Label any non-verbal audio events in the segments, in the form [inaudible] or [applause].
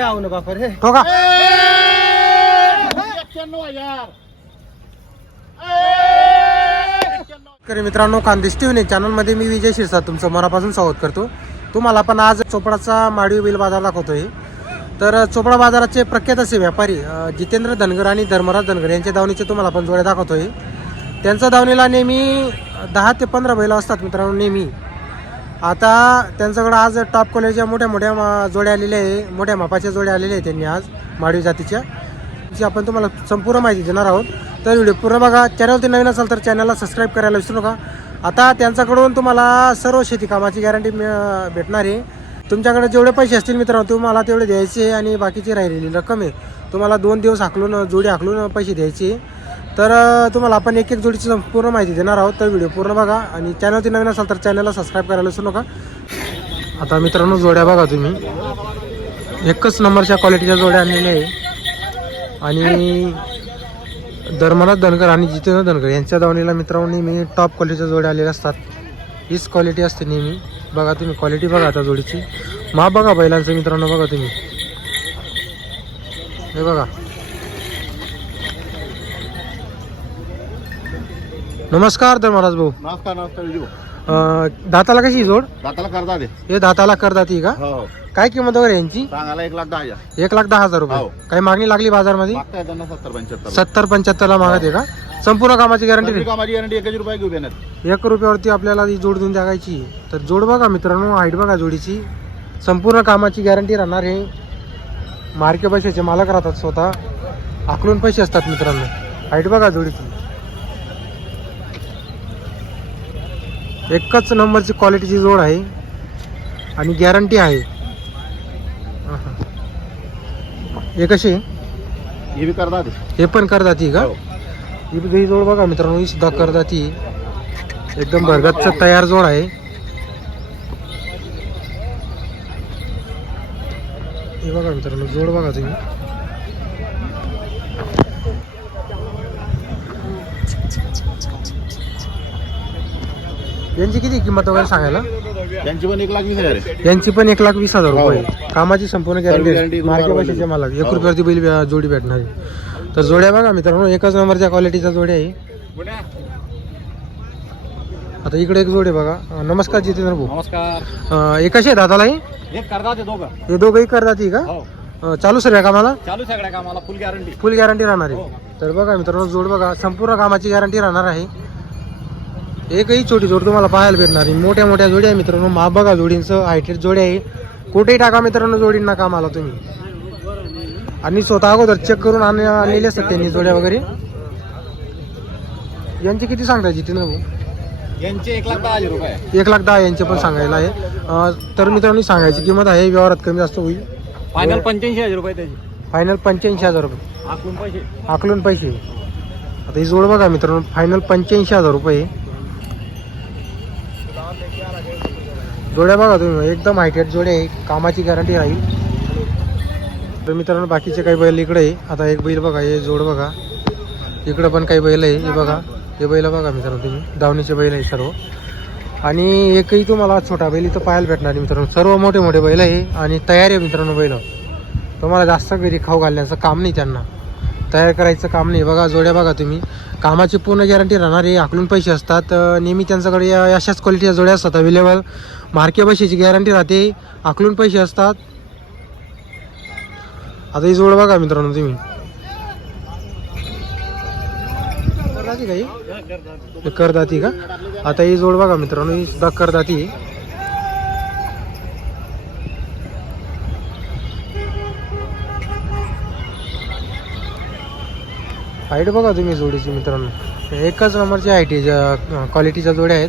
ना बापर हे. हो का मित्रांनो कांदेश टीव्ही चॅनलमध्ये मी विजय शिरसाट तुमचं मनापासून स्वागत करतो. तुम्हाला आपण आज चोपडाचा माडवी बैल बाजार दाखवतोय. तर चोपडा बाजाराचे प्रख्यात असे व्यापारी जितेंद्र धनगर आणि धर्मराज धनगर यांच्या दावणीचे तुम्हाला आपण जोड्या दाखवतोय. त्यांच्या दावणीला नेहमी दहा ते पंधरा बैल असतात मित्रांनो नेहमी. आता त्यांच्याकडं आज टॉप क्वालिटीच्या मोठ्या मोठ्या मा- जोड्या आलेल्या आहे. मोठ्या मापाच्या जोड्या आलेल्या आहेत त्यांनी आज माडवी जातीच्या. जी आपण तुम्हाला संपूर्ण माहिती देणार आहोत. तर व्हिडिओ पूर्ण बघा. चॅनलवरती नवीन असाल तर चॅनलला सबस्क्राईब करायला विसरू नका. आता त्यांच्याकडून तुम्हाला सर्व शेती कामाची गॅरंटी भेटणार आहे. तुमच्याकडे जेवढे पैसे असतील मित्रांनो तुम्हाला तेवढे द्यायचे आणि बाकीची राहिलेली रक्कम आहे. तुम्हाला दोन दिवस हाकलून जोडी हाकलून पैसे द्यायचे. तर तुम्हाला आपण एक एक जोडीची संपूर्ण माहिती देणार आहोत. तर व्हिडिओ पूर्ण बघा आणि चॅनलवरती नवीन असाल तर चॅनलला सबस्क्राईब करायला विसरू नका. आता मित्रांनो जोड्या बघा तुम्ही. एकच नंबरच्या क्वालिटीच्या जोड्या आणलेल्या आहे. आणि धर्मराज धनकर आणि जितेंद्र धनकर यांच्या दावणीला मित्रांनो नेहमी टॉप क्वालिटीच्या जोड्या आलेल्या असतात. हीच क्वालिटी असते नेहमी. बघा तुम्ही क्वालिटी बघा आता जोडीची. मा बघा बैलांचं मित्रांनो बघा तुम्ही. हे बघा. नमस्कार धर्मराज भाऊ. नमस्कार नमस्कार अं, दाताला कशी ही जोड? दाताला करता दे. हे दाताला करतात ही का? हो हो. काय किंमत वगैरे यांची? सांगायला एक लाख दहा हजार. एक लाख दहा हजार रुपये. हो. काही मागणी लागली बाजारमध्ये? मागताय त्यांना सत्तर पंच्याहत्तर सत्तर पंच्याहत्तरला मागत आहे का? संपूर्ण कामाची गॅरंटी सर्व कामाची गॅरंटी एकच रुपये घेऊ देण्यात. एक रुपयावरती आपल्याला ही जोड देऊन टाकायची. तर जोड बघा मित्रांनो हाईट बघा जोडीची. संपूर्ण कामाची गॅरंटी राहणार आहे मार्के पैशाचे मालक राहतात स्वतः. आकलून पैसे असतात मित्रांनो. हाईट बघा जोडीची. एकच नंबरची क्वालिटीची जोड आहे आणि गॅरंटी आहे. हे कशी? हे बी करता दे हे पण करदाती का हो. ही ही जोड बघा मित्रांनो ही सुद्धा करदाती एकदम भरगतच तयार जोड आहे हे बघा मित्रांनो जोड बघा तुम्ही यांची किती किंमत वगैरे सांगायला? त्यांची पण एक लाख वीस हजार आहे. यांची पण एक लाख वीस हजार रुपये कामाची संपूर्ण गॅरंटी guarantee मार्के तुम्हाला पैशाचे मला एक हो. रुपयावरती बैल जोडी भेटणार आहे. तर जोड्या बघा मित्रांनो एकच नंबरच्या क्वालिटीच्या जोड्या आहे. आता इकडे एक जोडी बघा. अं, नमस्कार जितेंद्र भाऊ. नमस्कार. अं, हे कसे दादाला हे? ते दोघं. हे दोघंही करतात ही का? हो. अं, चालू सर या कामाला? चालू सगळ्या कामाला. फुल गॅरंटी फुल गॅरंटी राहणार आहे. हो. तर बघा मित्रांनो जोड बघा. संपूर्ण कामाची गॅरंटी राहणार आहे. एकही छोटी जोड तुम्हाला पाहायला भेटणार आहे मोठ्या मोठ्या जोड्या आहे मित्रांनो. मा बघा जोडींचं हायटेड जोड्या आहे. कुठेही टाका मित्रांनो जोडींना कामाला तुम्ही. आणि स्वतः अगोदर चेक करून आण- आणलेले असतात त्यांनी जोड्या वगैरे. यांची किती सांगताय जितेंद्र भाऊ? यांचे एक लाख दहा हजार रुपये एक लाख दहा यांचे पण सांगायला आहे. तर मित्रांनो सांगायची किंमत आहे व्यवहारात कमी जास्त होईल. फायनल पंच्याऐंशी हजार रुपये त्याची. फायनल पंच्याऐंशी हजार रुपये. आखून पैसे. आकलून पैसे. आता ही जोड बघा मित्रांनो फायनल पंच्याऐंशी हजार रुपये जोड्या बघा तुम्ही एकदम हायटेड जोड्या आहे कामाची गॅरंटी राहील तर मित्रांनो बाकीचे काही बैल इकडे आहे. आता एक बैल बघा हे जोड बघा. इकडं पण काही बैल आहे हे बघा. हे बैल बघा मित्रांनो तुम्ही दावणीचे बैल आहे सर्व. आणि एकही तुम्हाला छोटा बैल इथं पाहायला भेटणार आहे मित्रांनो. सर्व मोठे मोठे बैल आहे आणि तयार आहे मित्रांनो बैल. तुम्हाला जास्त घरी खाऊ घालण्याचं काम नाही त्यांना. तयार करायचं काम नाही. बघा जोड्या बघा तुम्ही. कामाची पूर्ण गॅरंटी राहणार आकलून पैसे असतात. नेहमी त्यांच्याकडे या अशाच क्वालिटीच्या जोड्या असतात अवेलेबल मार्के पैशाची गॅरंटी राहते. आकलून पैसे असतात. आता ही जोड बघा मित्रांनो तुम्ही. करदाती का ही? करदाती का? आता ही जोड बघा मित्रांनो. ही सुद्धा करदाती. आहे. हाईट बघा तुम्ही जोडीची मित्रांनो. एकच नंबरची हाईट आहे क्वालिटीच्या जोड्या आहेत.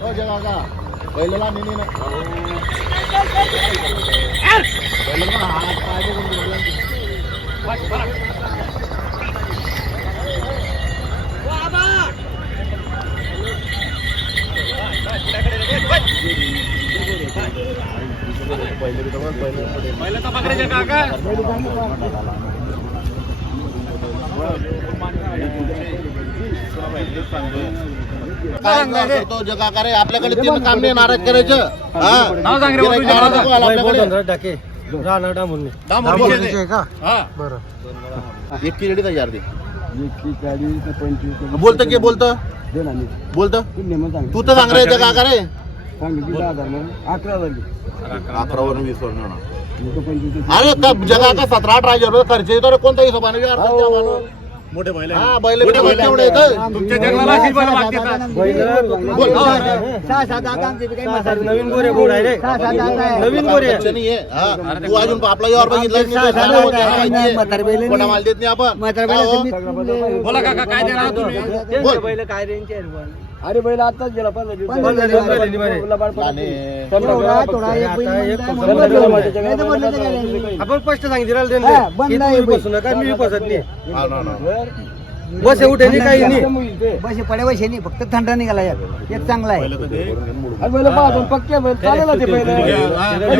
पहिल्याला नेली ना पहिल्याला हात पाय. पहिले पहिल्याचा बकऱ्याचे काका काय करतो जगा का रे आपल्याकडे तीन काम नाही नाराज करायचं. हा? नाव सांग रे बाबा तुझ्या गिऱ्हाईक नावाचं. आलं आपल्याकडे टाके राहणार डांबून दामोदर डांबूरचे शेते. आहे का? हा. बरं. एक किलो तयार दे बोलतं की बोलतं? बोलतं? तू तर सांग रे का रे अकरा वरून वीस वरून. अरे जगा का सतरा अठरा हजार खर्च येतो रे कोणत्या हिशोबाने? मोठे बैल हा बैल बिल बैल एवढे येतं तुमच्या जंगलाला अशीच बैल मागते का? बोल. नवीन गोरे बोर्ड आहे रे नवीन गोरे. हा. तू अजून आपला यावर बघितलं नाही, हा, माहितीये. कोणा माल देत नाही आपण हा, हो. बोला काका काय देणार तुम्ही बोल अरे बैल आताच गेला पंधरा पंधरा. दिवस झाले. आपण स्पष्ट सांगितलं हा, बंद हे. बसू नका मी बसत नाही हा, ना, ना. बस उठे नाही काही नाही. बस पड्या पैसे नाही फक्त थंडा निघाला यात. एक चांगला आहे अरे बैल पाहतो बैल चालेल ते बैल हा. बैल.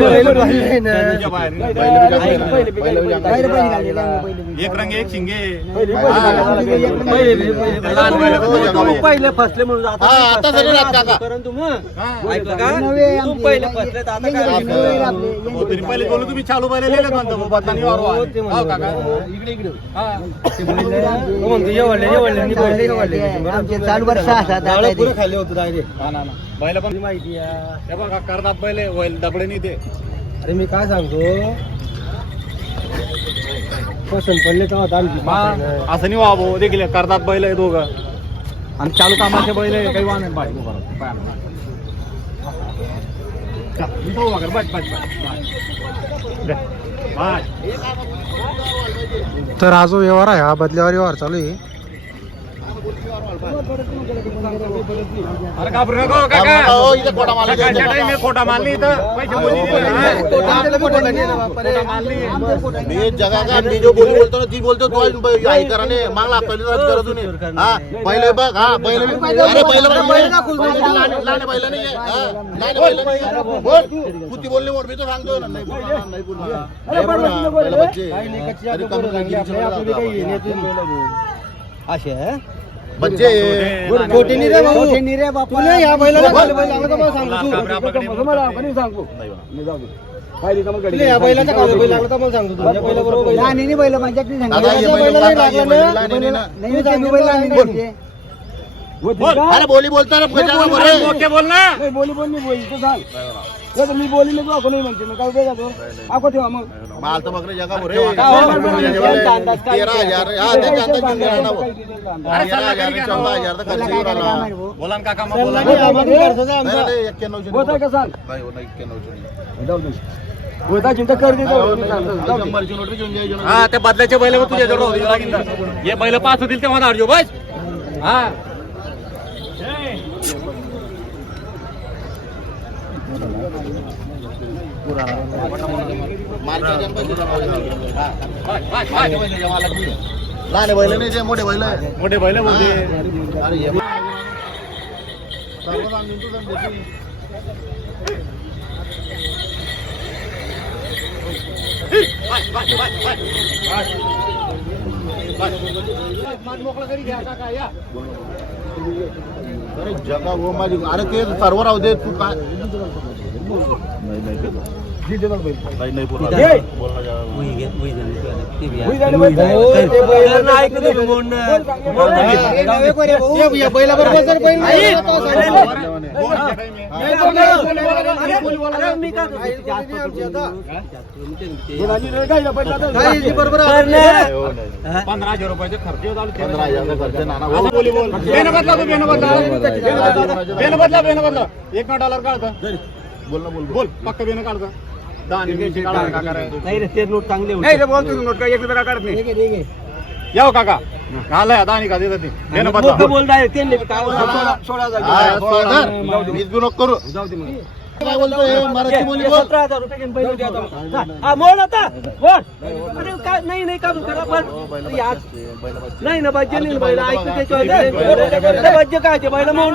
नाही, बैल बी पहिले बैल पहिले पहिले बी. एक रंग एक शिंगे पहिले हा. पहिले पहिले बी- पहिले बी. लहान बैल हो. पहिले फसले म्हणून आता हा, आता काका. परंतु मग हा. ऐकलं का नवे तू आमचे- पहिले फसले तर आता यांचे काय नवे होईल? आपले, हो, यांचे तरी पहिले बोलू तुम्ही चालू बैल लिहिले म्हणतो. हो, ते. हो, काका इकडे इकडे हा. तो म्हणतो आमचे चालू वर्ष आहे पुरं ते. खाल्ले होते डायरेक्ट ना ना. बैल पण माहिती आहे. बघा करतात बैल बैल दगडे नाही ते. अरे मी काय सांगतो? पसंत पडले आमची मा असं नाही वा भाऊ देखील करतात बैल आहे दोघं. आणि चालू कामाचे बैल आहे काही वाहन बाय बाय बस बस तर हा जो व्यवहार आहे हा बदल्यावर व्यवहार चालू आहे. अरे घाबरू नको काका हो, इथे कोटा माल आहे. सकाळच्या time ला खोटा माल इथं पैसे बोलली दिले ना. खोटा मारली मी जगा का मी जो बोली बोलतो ना ती बोलतो तो आज आई कराने मागला पहिले रात करत तुम्ही हा पहिले बघ हा पहिले अरे पहिले बघ पहिले लहान लहान पहिलं नाही हा लहान पहिले नाही बोल कुती बोलले मोड मी तो सांगतो ना नाही बोलणार, नाही बोलणार. नाही बोलणार. पहिले बच्चे कच्ची अरे आता कमी करू लागली गिरीचं काही आपण. येण्यात असे आहे? बच्चे खोटे नाही रे भाऊ. मोठे नाही रे बापा. या बैलाला बोल. खाली बैल लागला तर मला सांग तू. तुम्हाला आपण सांगू नाही जाऊ दे. पाहिली का मग गाडी तुला या बैलाचा खाली बैल लागला तर मला नाही माझ्यात नाही सांगितलं. बैलाला नाही. नाही? अरे बोलता ना बोल बोल ना नाही बोली बोल नाही बोली तू सांग तर मी बोली नाही तू ako नाही म्हणते मग काय तो ako ठेवा मग माल तर रे हो? तेरा हजार हा त्यांच्या अंदाज भाऊ. तेरा चौदा तर खर्च येऊन राहिला. बोला ना काका मग बोला ना, नाही. नाही, होत का सांग नाही, हो, नाही, एक्क्याण्णवशे नाही. जाऊ दे होता चिंता कर दे हो, जाऊ नाही, दे. नाही, जाऊ दे. शंभरची नोट बी घेऊन जायची ना. हा ते बदल्याचे बैल तुझ्या जवळ होती. हे बैल पाच होतील तेव्हा धाडजो बस हा मार्केटच्या पैसे जमा करायचे. हा. बस, बस, मार्केटचे बस. पैसे जमा लागतील. लहान बैल नाही ते मोठे बैल मोठे बैल बोलते अरे अरे जगा हो माझी अरे ते सर्व राहू दे तू काय पंधरा हजार रुपयाचे खर्च पंधरा हजार खर्च नाना. बोली बोल बेन बदला तू बेन बदला बेन बदला बेन बदला एक डॉलर काढता बोल ना बोल बोल. पक्क बेन काढता दहा आणि वीसचे काढा का करायचं? नाही रे बोलतो तू नोट काय एक रुपया काढत नाही. याव काका. घालाय दहा आणि का देतात ते. बेन बदला सोळा- सोळा हज़ार. हा, सोळा. वीस बी नको करू. जाऊ दे मग. काय बोलतोय मराठी बोली बोल. सतरा हज़ार रुपये घेऊन बैल द्या आता. हा, मोड आता. मोड. अरे काय नाही नाही काढू त्याला पण यार. नाही ना बाज्य नाही ना बैल ऐकू त्याच्यावर नाही. नाही, बाज्य काय ते बैल. मोड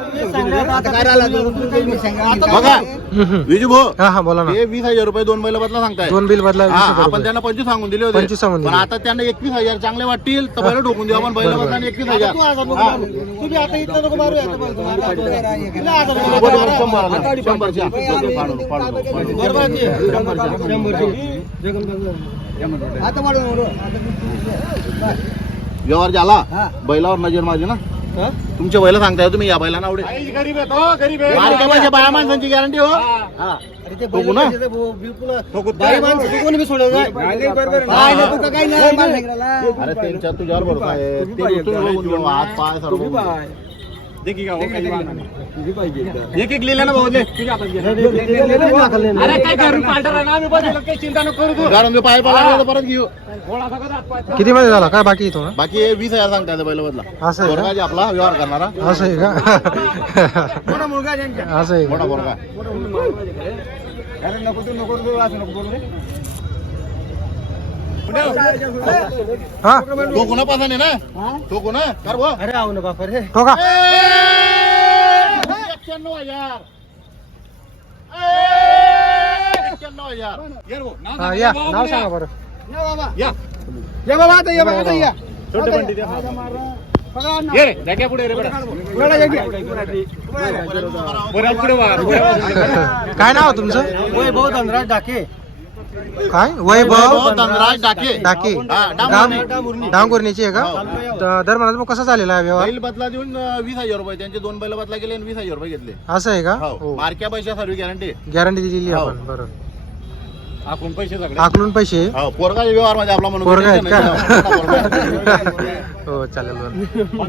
हो, बोल. जाऊ दे. बघा. विजू भाऊ हा हा बोला ना. ते वीस हजार रुपये दोन बैल बदला सांगताय. दोन बिल बदला वीस हा, हजार आपण रुपये. त्यांना पंचवीस सांगून दिले होते. 25 सांगून पण दिले. आता त्यांना एकवीस हजार चांगले वाटतील तर बैल ठोकून देऊ आपण. बैल बदला एकवीस हजार. हा. बरोबर, शंभरच्या. बरोबर. व्यवहार झाला? बैलावर नजर माझी ना? तुमचे बैल सांगताय तुम्ही या बैलांना आवडे आई गरीब आहे तो गरीब आहे मार्के म्हणजे बाया माणसांची गॅरंटी हो अरे ते बघू बैल ना. ते बिलकुल बाई काय? माणसं तू कोणी बी सोडलं नाही. काय नाही, तुका काही नाही माल लेकराला. अरे त्यांच्या तुझ्यावर भरोसा आहे ते तुम्ही बघून घेऊ, हात पाय सर्व. देखी का हो, नाही. एक एक लिहिलं ना भाऊ. अरे काय आम्ही काही चिंता नको करू तू. पाय पाला तर परत घेऊ. गोळा सगळं हात पाय. किती मध्ये झाला? काय बाकी येतो बाकी हे वीस हजार सांगताय बैल बदला असं आहे का? पोरगा जे आपला व्यवहार करणारा. असं आहे का? मोठा मुलगा आहे त्यांचा. असं आहे मोठा का पोरगा अरे नको तू नको तू असं नको बोलू रे. हा? तो कोणा पासून आहे ना? तो कोणा? कर भाऊ. अरे आऊ ना बापा रे ठोका एक्क्याण्णव हजार ए, एक्क्याण्णव हजार ये रे भाऊ, नाव हा, सांगा, या भाऊ, नाव या. सांगा बरं या ये बाबा आता ये बाबा आता ये. छोटे बंटी द्या. पकडा अण्णा. ये रे, जाग्या पुढे रे बेटा. वेळा ये घे. बरं, पुढे वार, पुढे वार. काय नाव आहे तुमचं वैभव धनराज डाके काय? वैभव? धनराज डाके. डाके. हा, डांगुर्णी. डांगुर्णीची आहे का? तर दरम्यान मग कसा झालेला आहे व्यवहार? बैल बदला देऊन अं, वीस हजार रुपये. त्यांचे दोन बैल बदला गेले आणि वीस हजार रुपये घेतले. असं आहे का? हो. हो. मारक्या पैशा सर्व गॅरंटी गॅरंटी दिलेली हो. आपण. बरं. आपण पैसे सगळे. आकलून पैसे? हो. पोरगा व्यवहारमध्ये आपला म्हणून पोरगा आहेत. का. [laughs] हो चालेल बरं.